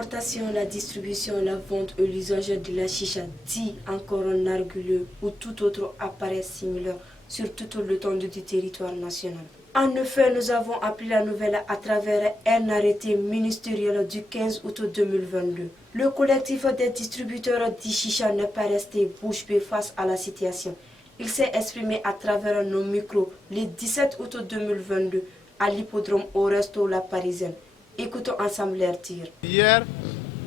L'importation, la distribution, la vente et l'usage de la chicha, dit encore en narguilé ou tout autre appareil similaire sur toute l'étendue du territoire national. En effet, nous avons appris la nouvelle à travers un arrêté ministériel du 15 août 2022. Le collectif des distributeurs de chicha n'est pas resté bouche bée face à la situation. Il s'est exprimé à travers nos micros le 17 août 2022 à l'hippodrome au resto La Parisienne. Écoutons ensemble leur tir. Hier,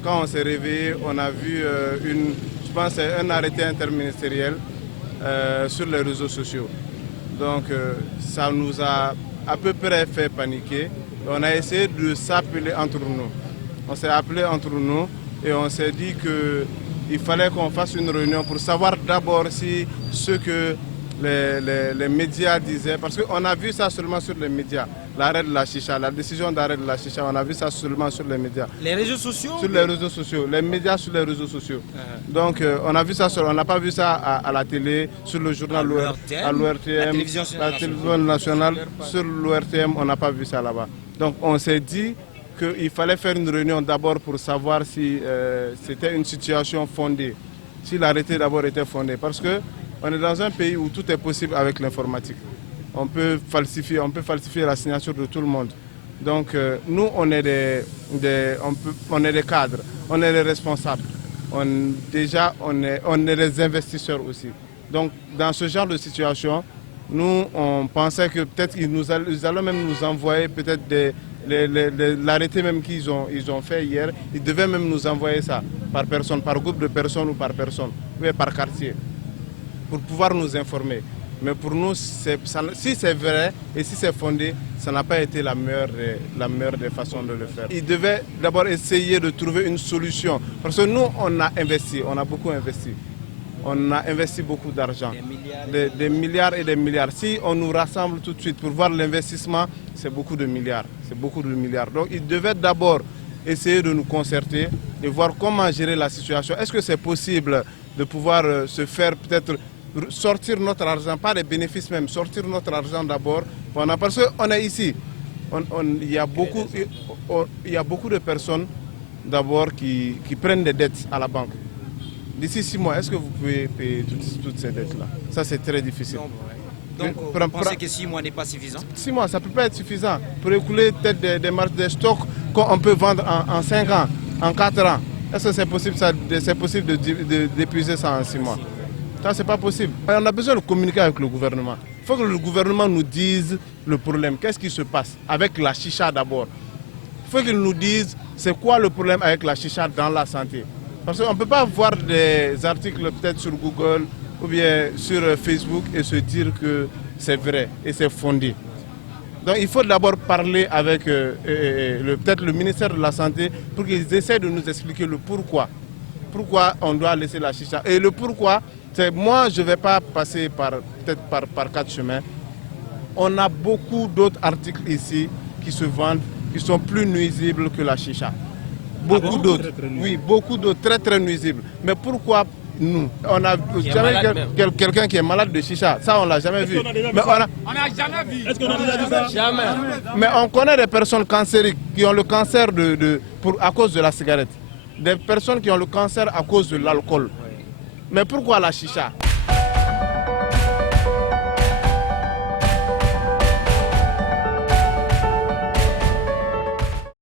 quand on s'est réveillé, on a vu je pense un arrêté interministériel sur les réseaux sociaux. Donc ça nous a à peu près fait paniquer. On a essayé de s'appeler entre nous. On s'est appelé entre nous et on s'est dit qu'il fallait qu'on fasse une réunion pour savoir d'abord si ce que les médias disaient, parce qu'on a vu ça seulement sur les médias, l'arrêt de la chicha, la décision d'arrêt de la chicha, on a vu ça seulement sur les médias. Les réseaux sociaux? Sur les réseaux sociaux, les médias sur les réseaux sociaux. Donc on a vu ça, on n'a pas vu ça à la télé, sur le journal, à l'ORTM, la télévision nationale, sur l'ORTM, on n'a pas vu ça là-bas. Donc on s'est dit qu'il fallait faire une réunion d'abord pour savoir si c'était une situation fondée, si l'arrêté d'abord était fondé, parce que on est dans un pays où tout est possible avec l'informatique. On peut falsifier la signature de tout le monde. Donc nous, on est des cadres, on est des responsables. On est des investisseurs aussi. Donc dans ce genre de situation, nous, on pensait que peut-être ils allaient même nous envoyer peut-être l'arrêté même qu'ils ont fait hier. Ils devaient même nous envoyer ça par personne, par groupe de personnes ou par personne, ou par quartier, pour pouvoir nous informer. Mais pour nous, si c'est vrai et si c'est fondé, ça n'a pas été la meilleure des façons de le faire. Ils devaient d'abord essayer de trouver une solution. Parce que nous, on a investi, on a beaucoup investi. On a investi beaucoup d'argent, des milliards et des milliards. Si on nous rassemble tout de suite pour voir l'investissement, c'est beaucoup de milliards. C'est beaucoup de milliards. Donc ils devaient d'abord essayer de nous concerter et voir comment gérer la situation. Est-ce que c'est possible de pouvoir se faire peut-être sortir notre argent, pas les bénéfices même, sortir notre argent d'abord. Parce qu'on est ici, il y a beaucoup de personnes d'abord qui prennent des dettes à la banque. D'ici 6 mois, est-ce que vous pouvez payer toutes ces dettes-là? Ça, c'est très difficile. Donc, vous pensez que 6 mois n'est pas suffisant? 6 mois, ça ne peut pas être suffisant. Pour écouler peut-être des stocks qu'on peut vendre en 5 ans, en 4 ans. Est-ce que c'est possible d'épuiser ça en 6 mois? Ça, c'est pas possible. On a besoin de communiquer avec le gouvernement. Il faut que le gouvernement nous dise le problème. Qu'est-ce qui se passe avec la chicha d'abord? Il faut qu'il nous dise c'est quoi le problème avec la chicha dans la santé. Parce qu'on ne peut pas voir des articles peut-être sur Google ou bien sur Facebook et se dire que c'est vrai et c'est fondé. Donc il faut d'abord parler avec peut-être le ministère de la Santé pour qu'ils essaient de nous expliquer le pourquoi. Pourquoi on doit laisser la chicha. Et le pourquoi, c'est moi je ne vais pas passer peut-être par 4 chemins. On a beaucoup d'autres articles ici qui se vendent, qui sont plus nuisibles que la chicha. Beaucoup d'autres, oui, beaucoup d'autres très très nuisibles. Mais pourquoi nous? On n'a jamais quelqu'un qui est malade de chicha, ça on l'a jamais vu. Mais on n'a jamais vu. Est-ce qu'on a déjà vu ça? Jamais. Mais on connaît des personnes cancériques qui ont le cancer à cause de la cigarette. Des personnes qui ont le cancer à cause de l'alcool. Mais pourquoi la chicha?